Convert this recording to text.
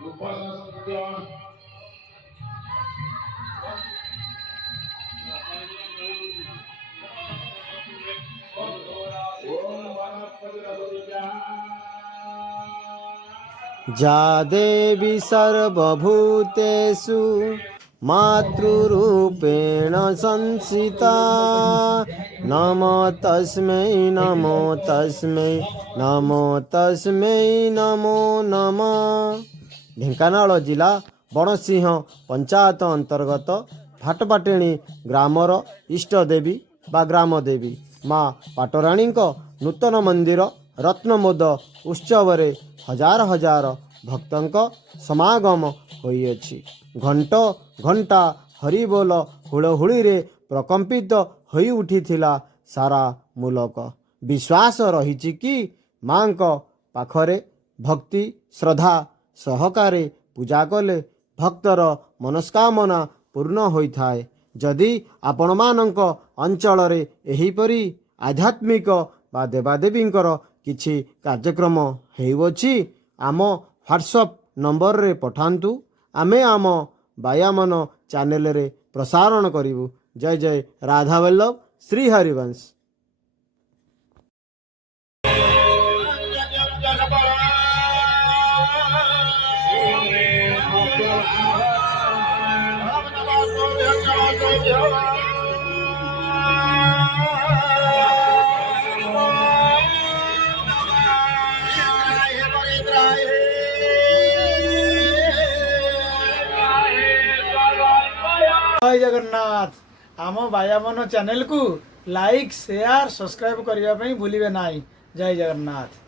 उपसंस्कृत्य जा देवी सर्वभूतेषु मातृरूपेण संस्थिता नमो तस्मै नमो तस्मै नमो तस्मै नमो नमः। ढेंकानाल जिला बणसिंह पंचायत अंतर्गत भाटपाटेणी ग्रामर इष्टदेवी बा ग्रामदेवी माँ पाटराणी नूतन मंदिर रत्नमोद उत्सव हजार हजार भक्तों समागम होइअछि। घंट घंटा हरिबोल हुड़हुड़ी रे प्रकंपित होई उठिथिला सारा मुलक। विश्वास रही कि माँ पाखरे भक्ति श्रद्धा सहकारे पूजा कले भक्तर मनस्कामना पूर्ण होइथाए। जदि आपण मानक अंचल रे एहीपरि आध्यात्मिक बा देवादेवींकर किछि कार्यक्रम हेउछि आम व्हाट्सएप नंबर रे पठांतु। आमे आम बायामन चैनल रे प्रसारण करिवु। जय जय राधा वल्लभ श्री हरिवंश। जय जगन्नाथ। आम बायामन चैनल को लाइक शेयर सब्सक्राइब करने भूलिए ना। जय जगन्नाथ।